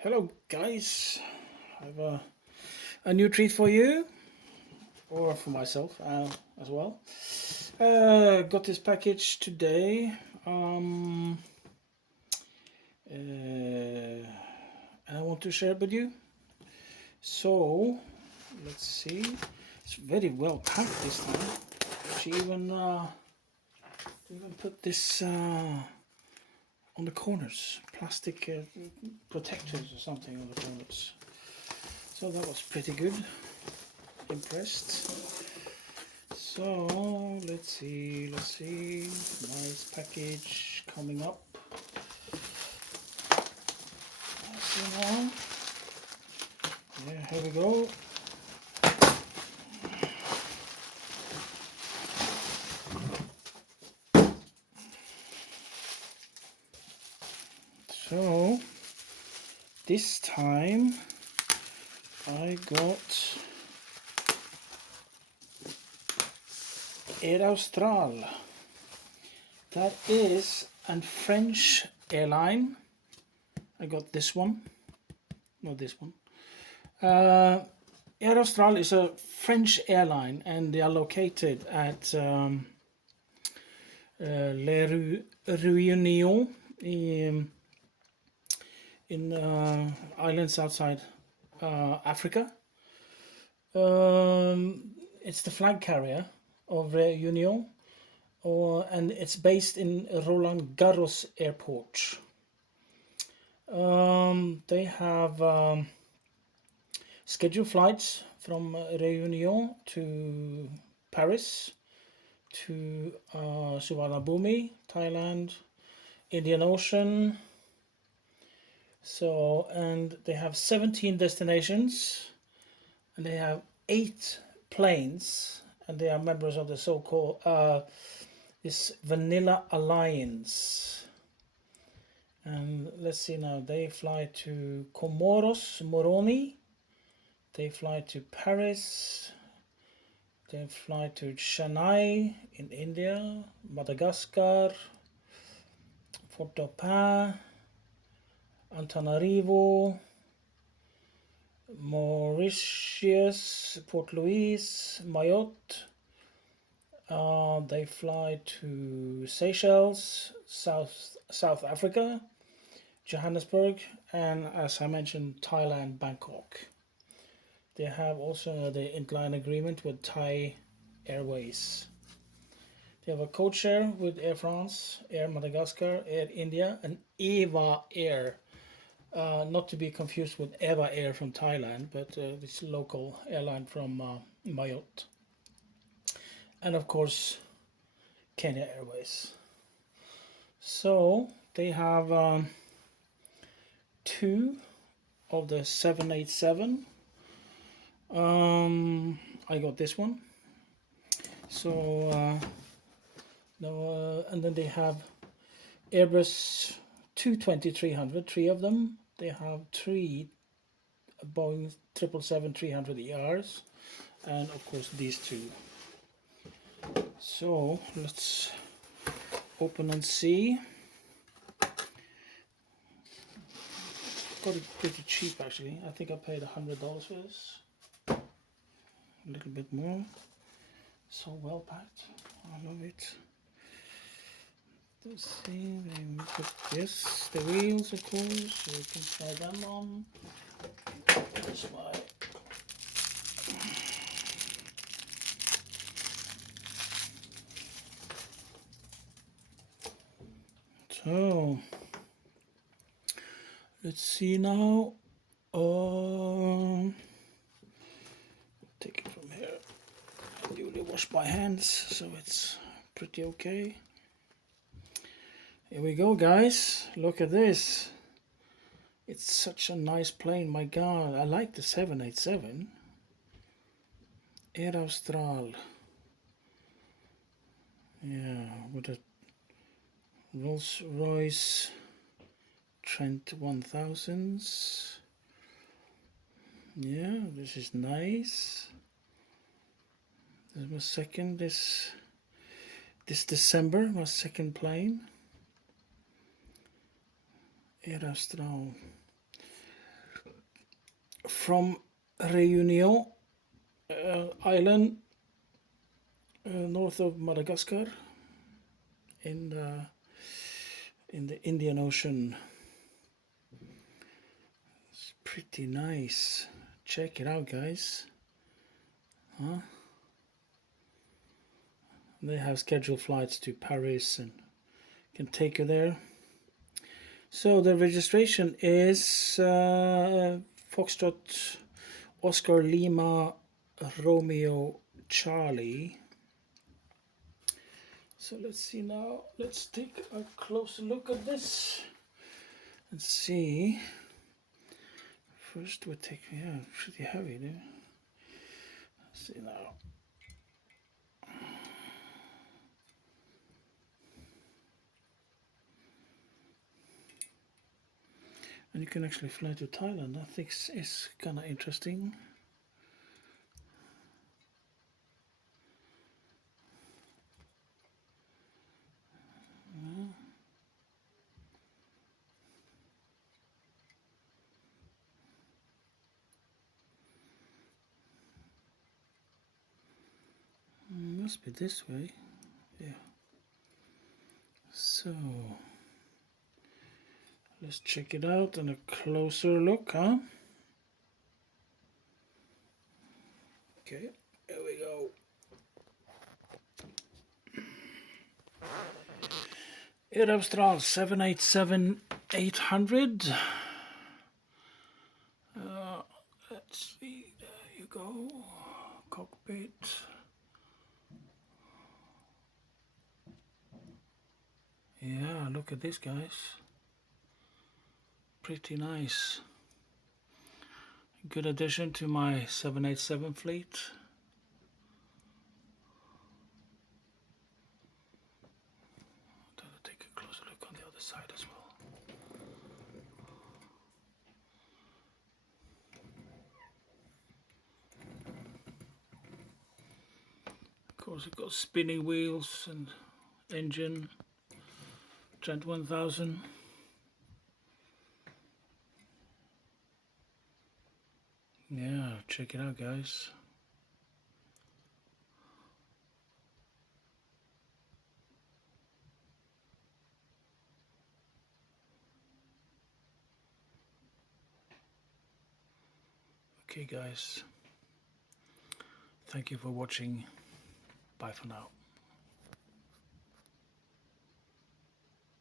Hello guys, I have a new treat for you, or for myself as well. Got this package today, and I want to share it with you. So, let's see, it's very well packed this time. She even put this on the corners, plastic protectors or something on the corners. So that was pretty good. Impressed. So let's see. Nice package coming up. See now. Yeah, here we go. So this time I got Austral. That is a French airline. I got this one, not this one. Austral is a French airline, and they are located at Les Réunions in islands outside Africa. It's the flag carrier of Réunion, and it's based in Roland Garros Airport. They have scheduled flights from Réunion to Paris, to Suvarnabhumi, Thailand, Indian Ocean. So, and they have 17 destinations, and they have 8 planes, and they are members of the so-called this Vanilla Alliance. And let's see now, they fly to Comoros, Moroni, they fly to Paris, they fly to Chennai in India, Madagascar, Port-au-Prince, Antananarivo, Mauritius, Port Louis, Mayotte. They fly to Seychelles, South Africa, Johannesburg, and as I mentioned, Thailand, Bangkok. They have also the interline agreement with Thai Airways. They have a code share with Air France, Air Madagascar, Air India, and EVA Air. Not to be confused with EVA Air from Thailand, but this local airline from Mayotte. And of course, Kenya Airways. So they have 2 of the 787. I got this one. So and then they have Airbus 220-300, 3 of them. They have 3 Boeing 777-300ERs, and of course these 2. So let's open and see. Got it pretty cheap actually. I think I paid $100 for this. A little bit more. So well packed. I love it. Let's see, then we put this, the wheels of course, so we can try them on. That's why. So let's see now. Take it from here. I usually wash my hands, so it's pretty okay. Here we go, guys. Look at this. It's such a nice plane. My God, I like the 787. Air Austral. Yeah, with a Rolls-Royce Trent 1000s. Yeah, this is nice. This is my second. This December, my second plane. Air Austral. from Réunion Island, north of Madagascar, in the Indian Ocean. It's pretty nice. Check it out, guys. Huh? They have scheduled flights to Paris and can take you there. So the registration is Foxtrot Oscar Lima Romeo Charlie. So let's see now. Let's take a closer look at this and see. First we take, yeah, pretty heavy there. Let's see now. And you can actually fly to Thailand. I think it's kind of interesting. Must be this way. Yeah. So let's check it out and a closer look, huh? Okay, here we go. Air Austral 787-800. Let's see, there you go. Cockpit. Yeah, look at this, guys. Pretty nice. Good addition to my 787 fleet. I'll take a closer look on the other side as well. Of course, it got spinning wheels and engine. Trent 1000. Yeah, check it out, guys. Okay, guys. Thank you for watching. Bye for now.